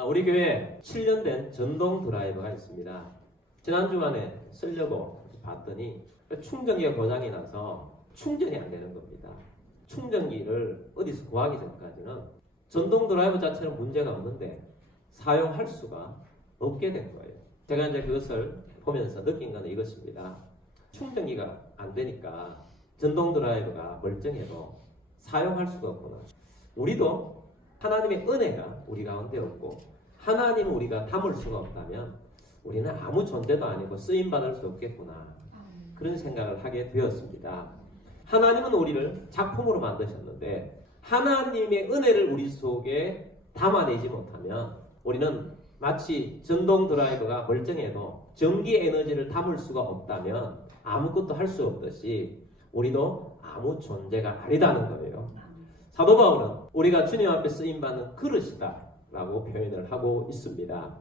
우리 교회에 7년 된 전동 드라이버가 있습니다. 지난 주간에 쓰려고 봤더니 충전기가 고장이 나서 충전이 안 되는 겁니다. 충전기를 어디서 구하기 전까지는 전동 드라이버 자체는 문제가 없는데 사용할 수가 없게 된 거예요. 제가 이제 그것을 보면서 느낀 것은 이것입니다. 충전기가 안 되니까 전동 드라이버가 멀쩡해도 사용할 수가 없구나. 우리도 하나님의 은혜가 우리 가운데 없고 하나님을 우리가 담을 수가 없다면 우리는 아무 존재도 아니고 쓰임받을 수 없겠구나. 그런 생각을 하게 되었습니다. 하나님은 우리를 작품으로 만드셨는데 하나님의 은혜를 우리 속에 담아내지 못하면 우리는 마치 전동 드라이버가 멀쩡해도 전기 에너지를 담을 수가 없다면 아무것도 할 수 없듯이 우리도 아무 존재가 아니다는 거예요. 사도 바울은 우리가 주님 앞에 쓰임받는 그릇이다 라고 표현을 하고 있습니다.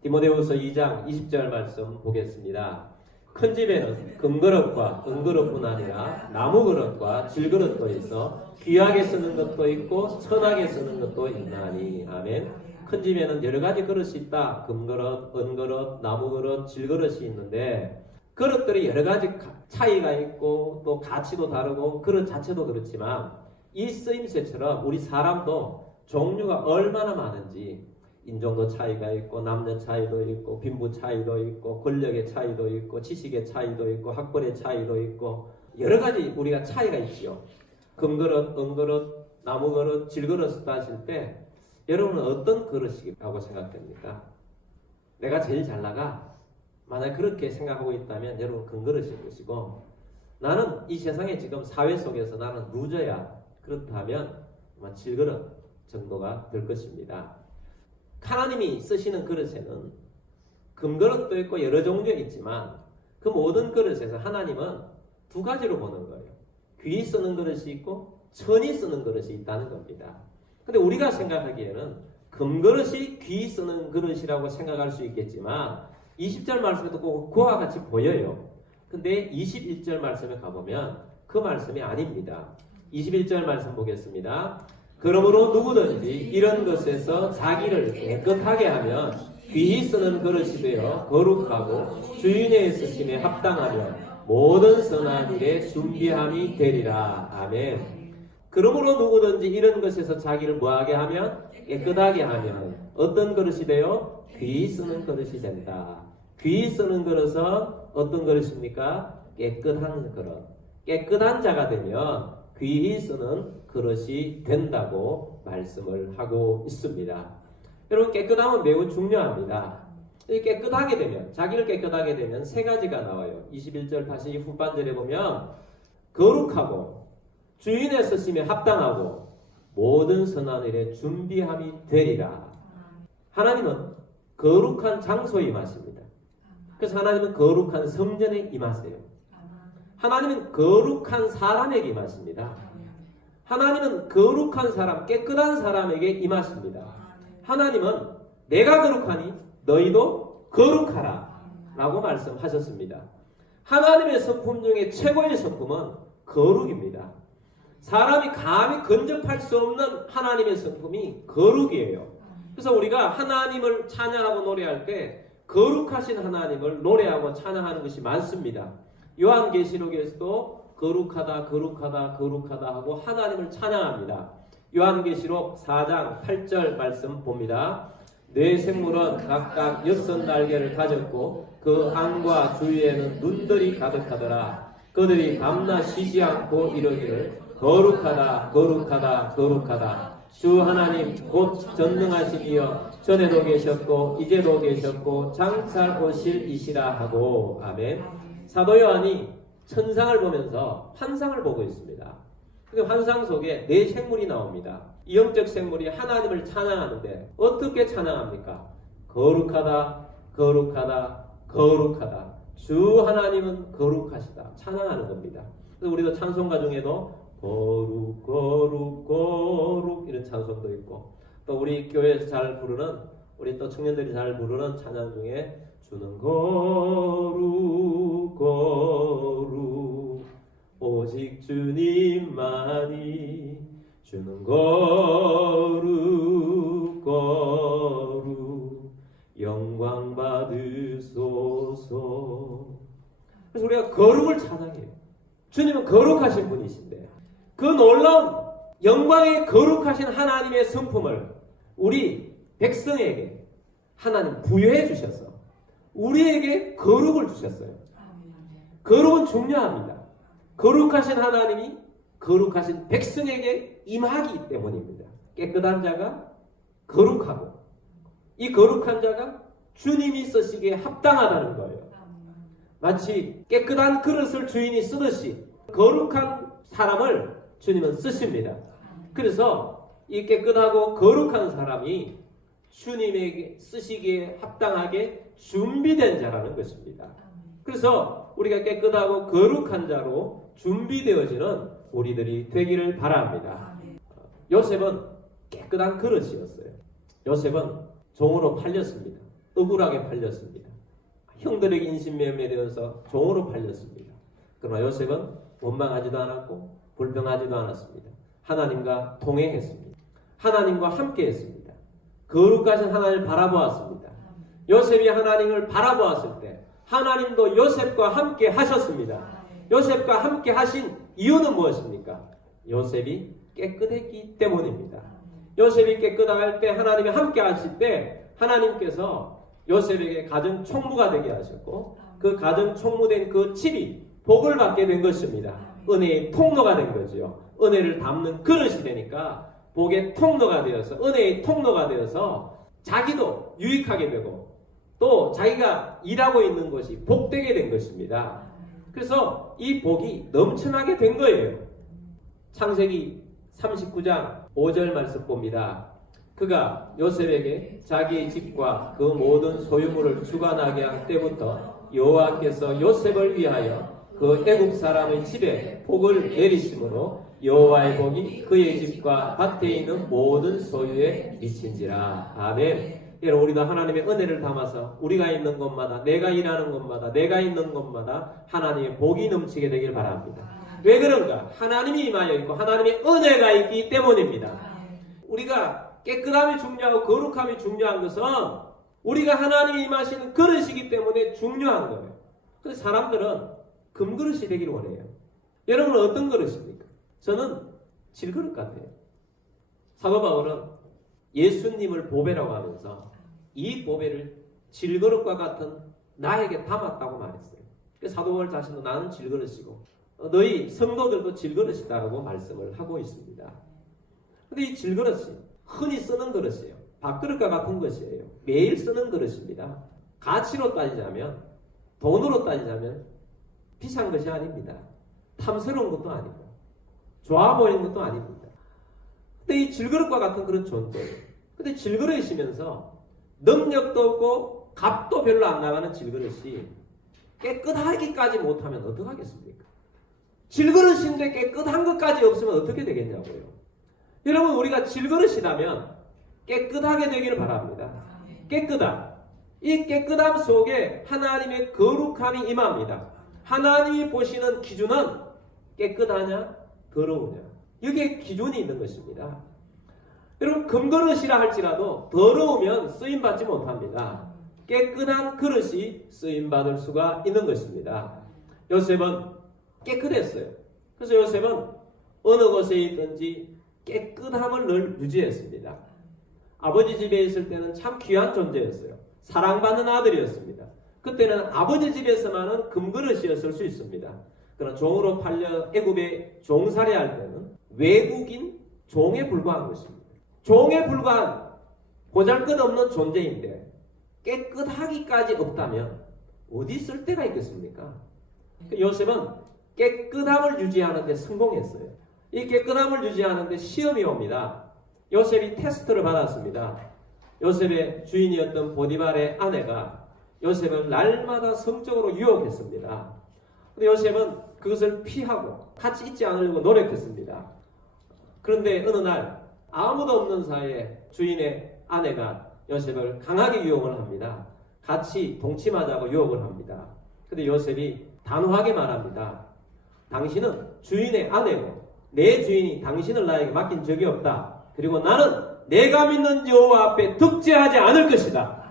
디모데후서 2장 20절 말씀 보겠습니다. 큰 집에는 금그릇과 은그릇뿐 아니라 나무그릇과 질그릇도 있어 귀하게 쓰는 것도 있고 천하게 쓰는 것도 있나니. 아멘. 큰 집에는 여러 가지 그릇이 있다. 금그릇, 은그릇, 나무그릇, 질그릇이 있는데 그릇들이 여러 가지 차이가 있고 또 가치도 다르고 그릇 자체도 그렇지만 이 쓰임새처럼 우리 사람도 종류가 얼마나 많은지 인종도 차이가 있고 남녀 차이도 있고 빈부 차이도 있고 권력의 차이도 있고 지식의 차이도 있고 학벌의 차이도 있고 여러 가지 우리가 차이가 있지요. 금그릇, 은그릇, 나무그릇, 질그릇을 따질 때 여러분은 어떤 그릇이라고 생각됩니까? 내가 제일 잘 나가? 만약 그렇게 생각하고 있다면 여러분 금그릇일 것이고 나는 이 세상에 지금 사회 속에서 나는 루저야. 그렇다면 아마 질그릇 정도가 될 것입니다. 하나님이 쓰시는 그릇에는 금그릇도 있고 여러 종류가 있지만 그 모든 그릇에서 하나님은 두 가지로 보는 거예요. 귀히 쓰는 그릇이 있고 천히 쓰는 그릇이 있다는 겁니다. 근데 우리가 생각하기에는 금그릇이 귀히 쓰는 그릇이라고 생각할 수 있겠지만 20절 말씀에도 꼭 그와 같이 보여요. 근데 21절 말씀에 가보면 그 말씀이 아닙니다. 21절 말씀 보겠습니다. 그러므로 누구든지 이런 것에서 자기를 깨끗하게 하면 귀히 쓰는 그릇이 되어 거룩하고 주인의 쓰심에 합당하며 모든 선한 일에 준비함이 되리라. 아멘. 그러므로 누구든지 이런 것에서 자기를 뭐하게 하면 깨끗하게 하면 어떤 그릇이 되어 귀히 쓰는 그릇이 된다. 귀히 쓰는 그릇은 어떤 그릇입니까? 깨끗한 그릇. 깨끗한 자가 되면 귀히 쓰는 그릇이 된다고 말씀을 하고 있습니다. 여러분 깨끗함은 매우 중요합니다. 깨끗하게 되면 자기를 깨끗하게 되면 세 가지가 나와요. 21절 다시 후반절에 보면 거룩하고 주인의 쓰심에 합당하고 모든 선한 일에 준비함이 되리라. 하나님은 거룩한 장소에 임하십니다. 그래서 하나님은 거룩한 성전에 임하세요. 하나님은 거룩한 사람에게 임하십니다. 하나님은 거룩한 사람, 깨끗한 사람에게 임하십니다. 하나님은 내가 거룩하니 너희도 거룩하라 라고 말씀하셨습니다. 하나님의 성품 중에 최고의 성품은 거룩입니다. 사람이 감히 근접할 수 없는 하나님의 성품이 거룩이에요. 그래서 우리가 하나님을 찬양하고 노래할 때 거룩하신 하나님을 노래하고 찬양하는 것이 많습니다. 요한계시록에서도 거룩하다 거룩하다 거룩하다 하고 하나님을 찬양합니다. 요한계시록 4장 8절 말씀 봅니다. 네 생물은 각각 6 날개를 가졌고 그 안과 주위에는 눈들이 가득하더라. 그들이 밤낮 쉬지 않고 이르기를 거룩하다 거룩하다 거룩하다 주 하나님 곧 전능하신 이여 전에도 계셨고 이제도 계셨고 장차 오실 이시라 하고. 아멘. 사도 요한이 천상을 보면서 환상을 보고 있습니다. 근데 환상 속에 네 생물이 나옵니다. 이 영적 생물이 하나님을 찬양하는데 어떻게 찬양합니까? 거룩하다 거룩하다 거룩하다 주 하나님은 거룩하시다 찬양하는 겁니다. 그래서 우리도 찬송가 중에도 거룩 거룩 거룩 이런 찬송도 있고 또 우리 교회에서 잘 부르는 우리 또 청년들이 잘 부르는 찬양 중에 주는 거룩 거룩 오직 주님만이 주는 거룩 거룩 거룩을 찬양해요. 주님은 거룩하신 분이신데 그 놀라운 영광의 거룩하신 하나님의 성품을 우리 백성에게 하나님 부여해 주셔서 우리에게 거룩을 주셨어요. 거룩은 중요합니다. 거룩하신 하나님이 거룩하신 백성에게 임하기 때문입니다. 깨끗한 자가 거룩하고 이 거룩한 자가 주님이 쓰시기에 합당하다는 거예요. 마치 깨끗한 그릇을 주인이 쓰듯이 거룩한 사람을 주님은 쓰십니다. 그래서 이 깨끗하고 거룩한 사람이 주님에게 쓰시기에 합당하게 준비된 자라는 것입니다. 그래서 우리가 깨끗하고 거룩한 자로 준비되어지는 우리들이 되기를 바랍니다. 요셉은 깨끗한 그릇이었어요. 요셉은 종으로 팔렸습니다. 억울하게 팔렸습니다. 형들에게 인신매매되어서 종으로 팔렸습니다. 그러나 요셉은 원망하지도 않았고 불평하지도 않았습니다. 하나님과 동행했습니다. 하나님과 함께했습니다. 거룩하신 하나님을 바라보았습니다. 요셉이 하나님을 바라보았을 때 하나님도 요셉과 함께 하셨습니다. 요셉과 함께 하신 이유는 무엇입니까? 요셉이 깨끗했기 때문입니다. 요셉이 깨끗할 때 하나님이 함께 하실 때 하나님께서 요셉에게 가정 총무가 되게 하셨고 그 가정 총무된 그 집이 복을 받게 된 것입니다. 은혜의 통로가 된 거죠. 은혜를 담는 그릇이 되니까 복의 통로가 되어서 은혜의 통로가 되어서 자기도 유익하게 되고 또 자기가 일하고 있는 것이 복되게 된 것입니다. 그래서 이 복이 넘쳐나게 된 거예요. 창세기 39장 5절 말씀 봅니다. 그가 요셉에게 자기의 집과 그 모든 소유물을 주관하게 한 때부터 여호와께서 요셉을 위하여 그 애굽 사람의 집에 복을 내리심으로 여호와의 복이 그의 집과 밭에 있는 모든 소유에 미친지라. 아멘. 여러분, 우리도 하나님의 은혜를 담아서 우리가 있는 곳마다, 내가 일하는 곳마다, 내가 있는 곳마다 하나님의 복이 넘치게 되길 바랍니다. 왜 그런가? 하나님이 임하여 있고 하나님의 은혜가 있기 때문입니다. 우리가 깨끗함이 중요하고 거룩함이 중요한 것은 우리가 하나님이 임하시는 그릇이기 때문에 중요한 거예요. 그래서 사람들은 금그릇이 되기를 원해요. 여러분은 어떤 그릇입니까? 저는 질그릇 같아요. 사도 바울은 예수님을 보배라고 하면서 이 보배를 질그릇과 같은 나에게 담았다고 말했어요. 사도 바울 자신도 나는 질그릇이고 너희 성도들도 질그릇이다라고 말씀을 하고 있습니다. 근데 이 질그릇이 흔히 쓰는 그릇이에요. 밥그릇과 같은 것이에요. 매일 쓰는 그릇입니다. 가치로 따지자면, 돈으로 따지자면 비싼 것이 아닙니다. 탐스러운 것도 아니고 좋아 보이는 것도 아닙니다. 근데 이 질그릇과 같은 그런 존재예요. 근데 질그릇이면서 능력도 없고 값도 별로 안 나가는 질그릇이 깨끗하기까지 못하면 어떡하겠습니까? 질그릇인데 깨끗한 것까지 없으면 어떻게 되겠냐고요. 여러분, 우리가 질그릇이라면 깨끗하게 되기를 바랍니다. 깨끗함. 이 깨끗함 속에 하나님의 거룩함이 임합니다. 하나님이 보시는 기준은 깨끗하냐 더러우냐, 여기에 기준이 있는 것입니다. 여러분, 금그릇이라 할지라도 더러우면 쓰임받지 못합니다. 깨끗한 그릇이 쓰임받을 수가 있는 것입니다. 요셉은 깨끗했어요. 그래서 요셉은 어느 곳에 있든지 깨끗함을 늘 유지했습니다. 아버지 집에 있을 때는 참 귀한 존재였어요. 사랑받는 아들이었습니다. 그때는 아버지 집에서만은 금그릇이었을 수 있습니다. 그러나 종으로 팔려 애굽에 종살이할 때는 외국인 종에 불과한 것입니다. 종에 불과한 보잘것없는 존재인데 깨끗하기까지 없다면 어디 쓸 데가 있겠습니까? 요셉은 깨끗함을 유지하는 데 성공했어요. 이 깨끗함을 유지하는 데 시험이 옵니다. 요셉이 테스트를 받았습니다. 요셉의 주인이었던 보디발의 아내가 요셉을 날마다 성적으로 유혹했습니다. 근데 요셉은 그것을 피하고 같이 있지 않으려고 노력했습니다. 그런데 어느 날 아무도 없는 사이에 주인의 아내가 요셉을 강하게 유혹을 합니다. 같이 동침하자고 유혹을 합니다. 근데 요셉이 단호하게 말합니다. 당신은 주인의 아내고 내 주인이 당신을 나에게 맡긴 적이 없다. 그리고 나는 내가 믿는 여호와 앞에 득죄하지 않을 것이다.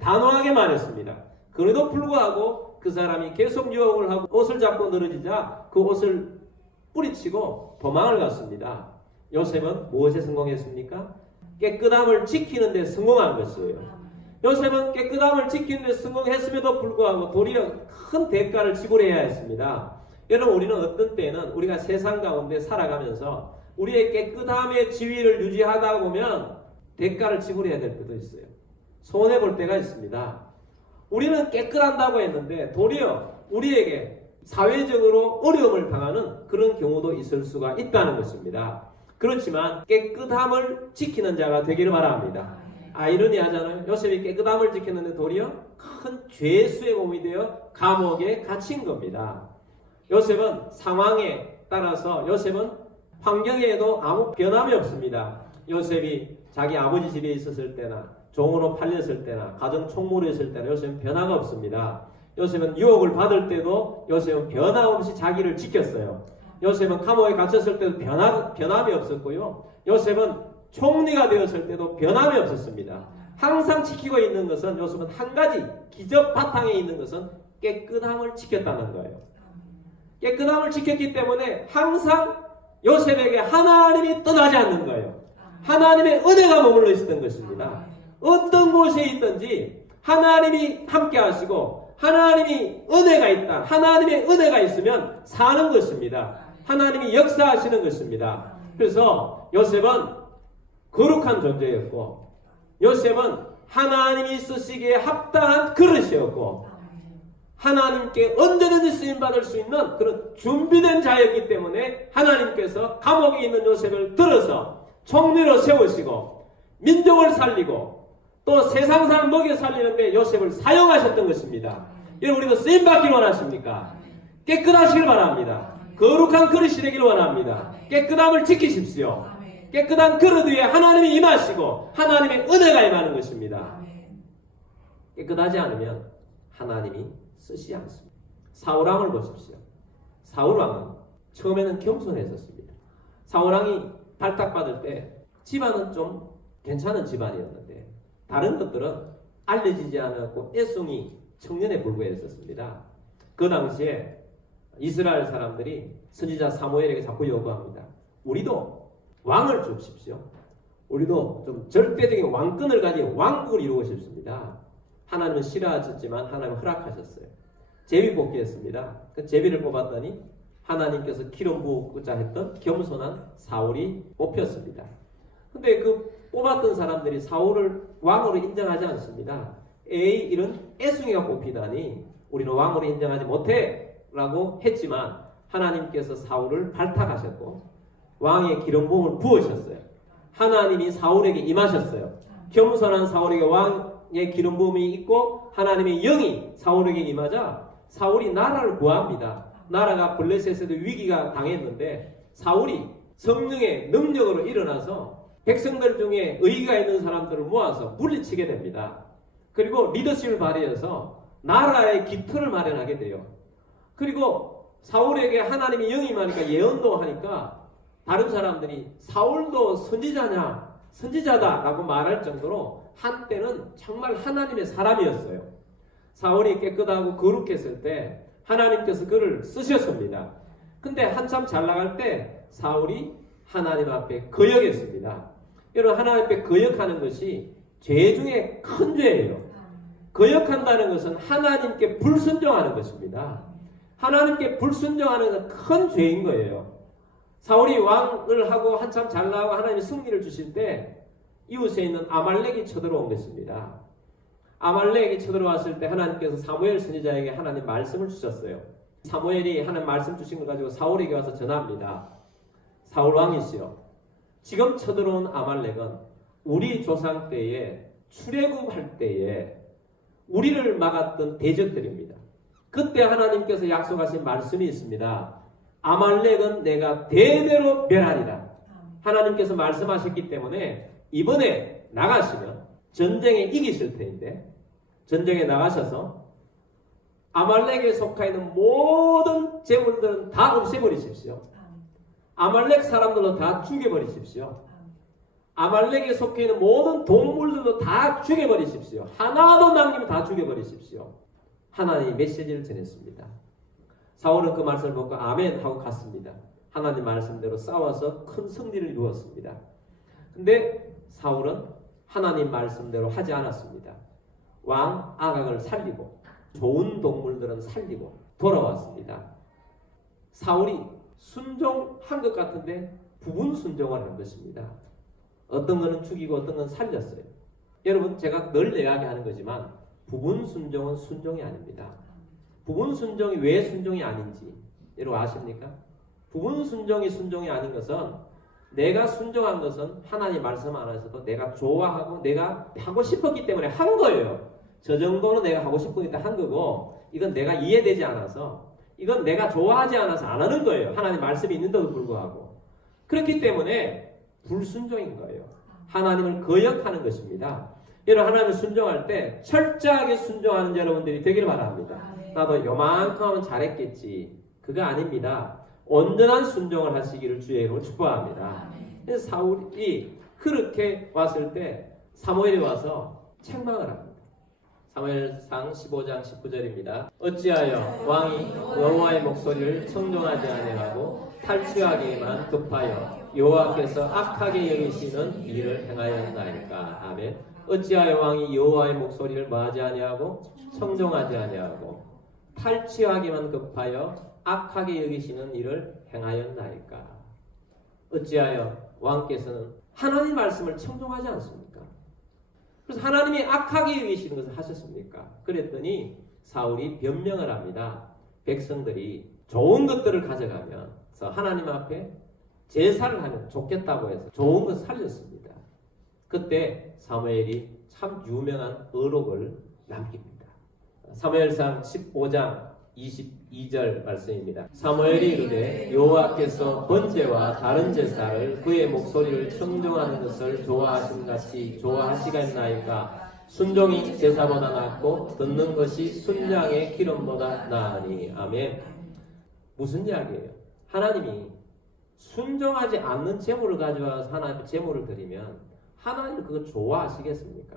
단호하게 말했습니다. 그래도 불구하고 그 사람이 계속 유혹을 하고 옷을 잡고 늘어지자 그 옷을 뿌리치고 도망을 갔습니다. 요셉은 무엇에 성공했습니까? 깨끗함을 지키는 데 성공한 것이에요. 요셉은 깨끗함을 지키는 데 성공했음에도 불구하고 도리어 큰 대가를 지불해야 했습니다. 여러분, 우리는 어떤 때는 우리가 세상 가운데 살아가면서 우리의 깨끗함의 지위를 유지하다 보면 대가를 지불해야 될 때도 있어요. 손해볼 때가 있습니다. 우리는 깨끗한다고 했는데 도리어 우리에게 사회적으로 어려움을 당하는 그런 경우도 있을 수가 있다는 것입니다. 그렇지만 깨끗함을 지키는 자가 되기를 바랍니다. 아이러니하잖아요. 요셉이 깨끗함을 지켰는데 도리어 큰 죄수의 몸이 되어 감옥에 갇힌 겁니다. 요셉은 상황에 따라서 요셉은 환경에도 아무 변함이 없습니다. 요셉이 자기 아버지 집에 있었을 때나 종으로 팔렸을 때나 가정 총무였을 때나 요셉은 변화가 없습니다. 요셉은 유혹을 받을 때도 요셉은 변함없이 자기를 지켰어요. 요셉은 감옥에 갇혔을 때도 변함이 없었고요. 요셉은 총리가 되었을 때도 변함이 없었습니다. 항상 지키고 있는 것은 요셉은 한 가지 기적 바탕에 있는 것은 깨끗함을 지켰다는 거예요. 깨끗함을 지켰기 때문에 항상 요셉에게 하나님이 떠나지 않는 거예요. 하나님의 은혜가 머물러 있었던 것입니다. 어떤 곳에 있든지 하나님이 함께 하시고 하나님이 은혜가 있다. 하나님의 은혜가 있으면 사는 것입니다. 하나님이 역사하시는 것입니다. 그래서 요셉은 거룩한 존재였고 요셉은 하나님이 쓰시기에 합당한 그릇이었고 하나님께 언제든지 쓰임받을 수 있는 그런 준비된 자였기 때문에 하나님께서 감옥에 있는 요셉을 들어서 총리로 세우시고 민족을 살리고 또 세상 사람 먹여 살리는데 요셉을 사용하셨던 것입니다. 여러분, 우리도 쓰임받기를 원하십니까? 깨끗하시길 바랍니다. 거룩한 그릇이 되기를 원합니다. 깨끗함을 지키십시오. 깨끗한 그릇 위에 하나님이 임하시고 하나님의 은혜가 임하는 것입니다. 깨끗하지 않으면 하나님이 쓰시지 않습니다. 사울왕을 보십시오. 사울왕은 처음에는 겸손했었습니다. 사울왕이 발탁받을 때 집안은 좀 괜찮은 집안이었는데 다른 것들은 알려지지 않았고 애송이 청년에 불과했었습니다. 그 당시에 이스라엘 사람들이 선지자 사무엘에게 자꾸 요구합니다. 우리도 왕을 주십시오. 우리도 좀 절대적인 왕권을 가진 왕국을 이루고 싶습니다. 하나님은 싫어하셨지만 하나님은 허락하셨어요. 제비 뽑기였습니다. 그 제비를 뽑았더니 하나님께서 기름 부고자 했던 겸손한 사울이 뽑혔습니다. 근데 그 뽑았던 사람들이 사울을 왕으로 인정하지 않습니다. 에이, 이런 애송이가 뽑히다니 우리는 왕으로 인정하지 못해 라고 했지만 하나님께서 사울을 발탁하셨고 왕의 기름 부음을 부으셨어요. 하나님이 사울에게 임하셨어요. 겸손한 사울에게 왕의 기름 부음이 있고 하나님의 영이 사울에게 임하자 사울이 나라를 구합니다. 나라가 블레셋에도 위기가 당했는데 사울이 성령의 능력으로 일어나서 백성들 중에 의의가 있는 사람들을 모아서 물리치게 됩니다. 그리고 리더십을 발휘해서 나라의 기틀을 마련하게 돼요. 그리고 사울에게 하나님이 영이 임하니까 예언도 하니까 다른 사람들이 사울도 선지자다 라고 말할 정도로 한때는 정말 하나님의 사람이었어요. 사울이 깨끗하고 거룩했을 때 하나님께서 그를 쓰셨습니다. 근데 한참 잘 나갈 때 사울이 하나님 앞에 거역했습니다. 여러분, 하나님 앞에 거역하는 것이 죄 중에 큰 죄예요. 거역한다는 것은 하나님께 불순종하는 것입니다. 하나님께 불순종하는 것은 큰 죄인 거예요. 사울이 왕을 하고 한참 잘 나가고 하나님이 승리를 주실 때 이웃에 있는 아말렉이 쳐들어온 것입니다. 아말렉이 쳐들어왔을 때 하나님께서 사무엘 선지자에게 하나님 말씀을 주셨어요. 사무엘이 하나님 말씀 주신 걸 가지고 사울에게 와서 전합니다. 사울 왕이시여, 지금 쳐들어온 아말렉은 우리 조상 때에 출애굽할 때에 우리를 막았던 대적들입니다. 그때 하나님께서 약속하신 말씀이 있습니다. 아말렉은 내가 대대로 멸하리라. 하나님께서 말씀하셨기 때문에 이번에 나가시면 전쟁에 이기실 텐데 전쟁에 나가셔서 아말렉에 속하 있는 모든 재물들은 다 없애버리십시오. 아말렉 사람들도 다 죽여버리십시오. 아말렉에 속해 있는 모든 동물들도 다 죽여버리십시오. 하나도 남기면 다 죽여버리십시오. 하나님이 메시지를 전했습니다. 사울은 그 말씀을 보고 아멘 하고 갔습니다. 하나님 말씀대로 싸워서 큰 승리를 이루었습니다. 근데 사울은 하나님 말씀대로 하지 않았습니다. 왕 아각을 살리고 좋은 동물들은 살리고 돌아왔습니다. 사울이 순종한 것 같은데 부분 순종을 한 것입니다. 어떤 거는 죽이고 어떤 건 살렸어요. 여러분, 제가 늘 이야기하는 거지만 부분 순종은 순종이 아닙니다. 부분 순종이 왜 순종이 아닌지 여러분 아십니까? 부분 순종이 순종이 아닌 것은 내가 순종한 것은 하나님 말씀 안에서도 내가 좋아하고 내가 하고 싶었기 때문에 한 거예요. 저 정도는 내가 하고 싶으니까 한 거고, 이건 내가 이해되지 않아서, 이건 내가 좋아하지 않아서 안 하는 거예요. 하나님 말씀이 있는데도 불구하고. 그렇기 때문에 불순종인 거예요. 하나님을 거역하는 것입니다. 여러분, 하나님을 순종할 때 철저하게 순종하는 여러분들이 되기를 바랍니다. 나도 요만큼 하면 잘했겠지. 그거 아닙니다. 온전한 순종을 하시기를 주의 이름으로 축복합니다. 그래서 사울이 그렇게 왔을 때 사무엘이 와서 책망을 합니다. 사무엘상 15장 19절입니다. 어찌하여 왕이 여호와의 목소리를 청종하지 아니하고 탈취하기만 급하여 여호와께서 악하게 여기시는 일을 행하였나이까. 아멘. 어찌하여 왕이 여호와의 목소리를 뭐하지 아니하고 청종하지 아니하고 탈취하기만 급하여 악하게 여기시는 일을 행하였나이까. 어찌하여 왕께서는 하나님 말씀을 청종하지 않습니까? 그래서 하나님이 악하게 여기시는 것을 하셨습니까? 그랬더니 사울이 변명을 합니다. 백성들이 좋은 것들을 가져가면서 하나님 앞에 제사를 하면 좋겠다고 해서 좋은 것을 살렸습니다. 그때 사무엘이 참 유명한 의록을 남깁니다. 사무엘상 15장 22절 말씀입니다. 사무엘이 이르되 여호와께서 번제와 다른 제사를 그의 목소리를 청종하는 것을 좋아하심 같이 좋아하시겠나이까. 순종이 제사보다 낫고 듣는 것이 순양의 기름보다 나으니. 아멘. 무슨 이야기예요? 하나님이 순종하지 않는 제물을 가져와서 하나님 제물을 드리면 하나님은 그거 좋아하시겠습니까?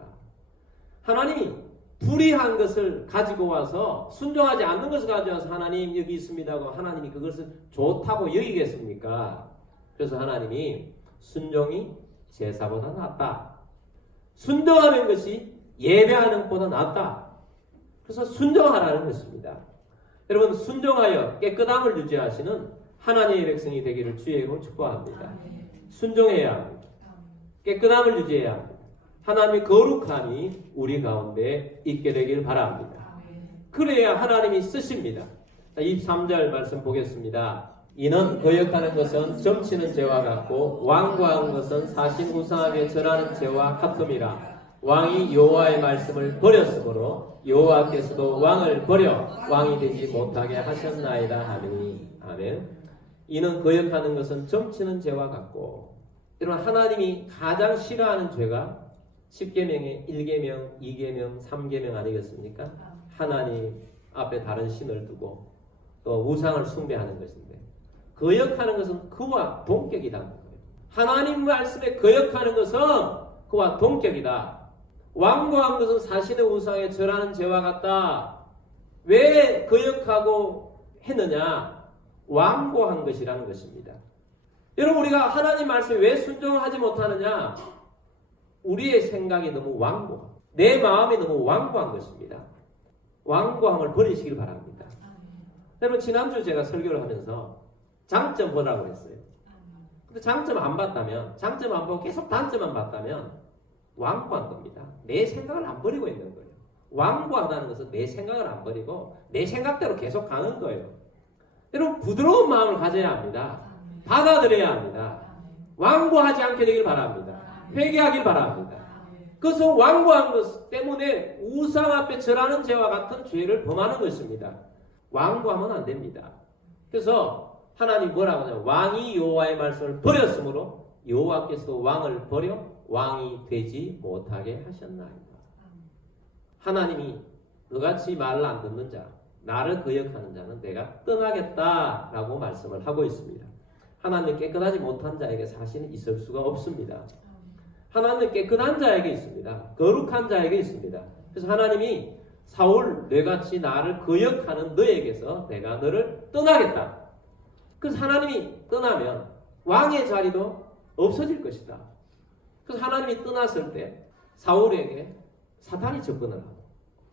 하나님이 불의한 것을 가지고 와서 순종하지 않는 것을 가져와서 하나님 여기 있습니다 하고 하나님이 그것을 좋다고 여기겠습니까? 그래서 하나님이 순종이 제사보다 낫다. 순종하는 것이 예배하는 것보다 낫다. 그래서 순종하라는 것입니다. 여러분, 순종하여 깨끗함을 유지하시는 하나님의 백성이 되기를 주의 이름으로 축복합니다. 순종해야 합니다. 깨끗함을 유지해야 합니다. 하나님의 거룩함이 우리 가운데 있게 되길 바랍니다. 그래야 하나님이 쓰십니다. 23절 말씀 보겠습니다. 이는 거역하는 것은 점치는 죄와 같고 완고한 것은 사신 우상하게 절하는 죄와 같음이라. 왕이 여호와의 말씀을 버렸으므로 여호와께서도 왕을 버려 왕이 되지 못하게 하셨나이다 하니. 아멘. 이는 거역하는 것은 점치는 죄와 같고, 여러분, 하나님이 가장 싫어하는 죄가 10계명의 1계명, 2계명, 3계명 아니겠습니까? 하나님 앞에 다른 신을 두고 또 우상을 숭배하는 것인데, 거역하는 것은 그와 동격이라는 거예요. 하나님 말씀에 거역하는 것은 그와 동격이다. 완고한 것은 사신의 우상에 절하는 죄와 같다. 왜 거역하고 했느냐? 완고한 것이라는 것입니다. 여러분, 우리가 하나님 말씀에 왜 순종을 하지 못하느냐? 우리의 생각이 너무 완고함, 내 마음이 너무 완고한 것입니다. 완고함을 버리시길 바랍니다. 여러분, 지난주 제가 설교를 하면서 장점 보라고 했어요. 근데 장점 안 봤다면, 장점 안 보고 계속 단점만 봤다면 완고한 겁니다. 내 생각을 안 버리고 있는 거예요. 완고하다는 것은 내 생각을 안 버리고 내 생각대로 계속 가는 거예요. 여러분, 부드러운 마음을 가져야 합니다. 받아들여야 합니다. 완고하지 않게 되길 바랍니다. 회개하길 바랍니다. 그것은 완고한 것 때문에 우상 앞에 절하는 죄와 같은 죄를 범하는 것입니다. 완고하면 안 됩니다. 그래서 하나님 뭐라고 하냐면 왕이 여호와의 말씀을 버렸으므로 여호와께서 왕을 버려 왕이 되지 못하게 하셨나이다. 하나님이 너같이 말을 안 듣는 자, 나를 거역하는 자는 내가 떠나겠다라고 말씀을 하고 있습니다. 하나님 깨끗하지 못한 자에게 사실은 있을 수가 없습니다. 하나님은 깨끗한 자에게 있습니다. 거룩한 자에게 있습니다. 그래서 하나님이 사울 너같이 나를 거역하는 너에게서 내가 너를 떠나겠다. 그래서 하나님이 떠나면 왕의 자리도 없어질 것이다. 그래서 하나님이 떠났을 때 사울에게 사단이 접근을 하고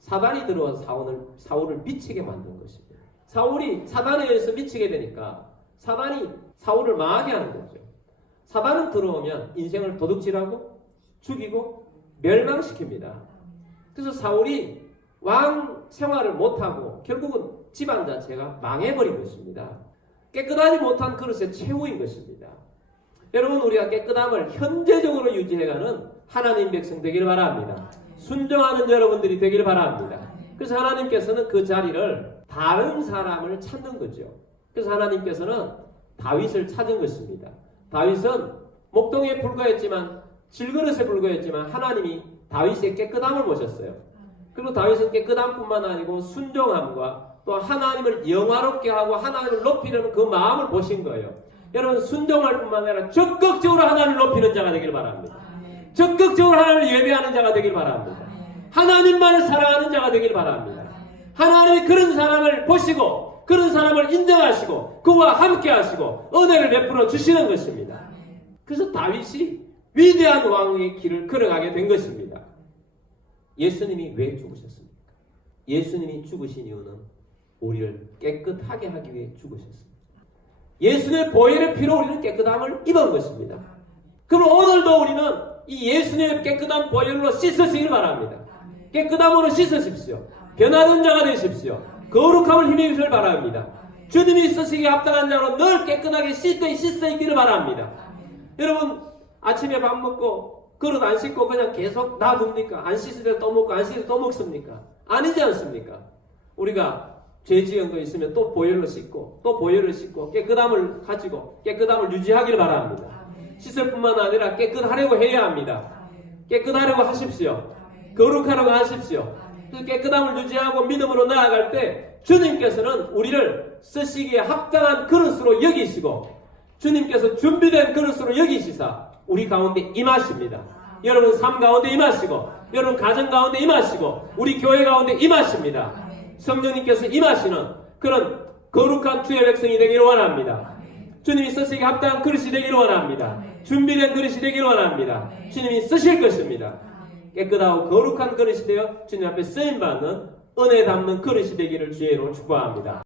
사단이 들어와서 사울을 미치게 만든 것입니다. 사울이 사단에 의해서 미치게 되니까 사단이 사울을 망하게 하는 거죠. 사단은 들어오면 인생을 도둑질하고 죽이고 멸망시킵니다. 그래서 사울이 왕 생활을 못하고 결국은 집안 자체가 망해버린 것입니다. 깨끗하지 못한 그릇의 최후인 것입니다. 여러분, 우리가 깨끗함을 현재적으로 유지해가는 하나님 백성 되기를 바랍니다. 순종하는 여러분들이 되기를 바랍니다. 그래서 하나님께서는 그 자리를 다른 사람을 찾는 거죠. 그래서 하나님께서는 다윗을 찾은 것입니다. 다윗은 목동에 불과했지만 질그릇에 불과했지만 하나님이 다윗의 깨끗함을 보셨어요. 그리고 다윗은 깨끗함뿐만 아니고 순종함과 또 하나님을 영화롭게 하고 하나님을 높이려는 그 마음을 보신 거예요. 여러분, 순종할 뿐만 아니라 적극적으로 하나님을 높이는 자가 되길 바랍니다. 적극적으로 하나님을 예배하는 자가 되길 바랍니다. 하나님만을 사랑하는 자가 되길 바랍니다. 하나님이 그런 사람을 보시고 그런 사람을 인정하시고 그와 함께 하시고 은혜를 베풀어 주시는 것입니다. 그래서 다윗이 위대한 왕의 길을 걸어가게 된 것입니다. 예수님이 왜 죽으셨습니까? 예수님이 죽으신 이유는 우리를 깨끗하게 하기 위해 죽으셨습니다. 예수님의 보혈의 피로 우리는 깨끗함을 입은 것입니다. 그럼 오늘도 우리는 이 예수님의 깨끗한 보혈로 씻으시길 바랍니다. 깨끗함으로 씻으십시오. 변화된 자가 되십시오. 거룩함을 힘입으시길 바랍니다. 주님이 쓰시기에 합당한 자로 늘 깨끗하게 씻어 있기를 바랍니다. 여러분, 아침에 밥 먹고 그릇 안 씻고 그냥 계속 놔둡니까? 안 씻을 때 또 먹고 안 씻을 때 또 먹습니까? 아니지 않습니까? 우리가 죄 지은 거 있으면 또 보혈로 씻고 또 보혈을 씻고 깨끗함을 가지고 깨끗함을 유지하기를 바랍니다. 씻을 뿐만 아니라 깨끗하려고 해야 합니다. 깨끗하려고 하십시오. 거룩하려고 하십시오. 깨끗함을 유지하고 믿음으로 나아갈 때 주님께서는 우리를 쓰시기에 합당한 그릇으로 여기시고 주님께서 준비된 그릇으로 여기시사 우리 가운데 임하십니다. 여러분 삶 가운데 임하시고 여러분 가정 가운데 임하시고 우리 교회 가운데 임하십니다. 성령님께서 임하시는 그런 거룩한 주의 백성이 되기를 원합니다. 주님이 쓰시기에 합당한 그릇이 되기를 원합니다. 준비된 그릇이 되기를 원합니다. 주님이 쓰실 것입니다. 깨끗하고 거룩한 그릇이 되어 주님 앞에 쓰임받는 은혜 담는 그릇이 되기를 주의 이름으로 축복합니다.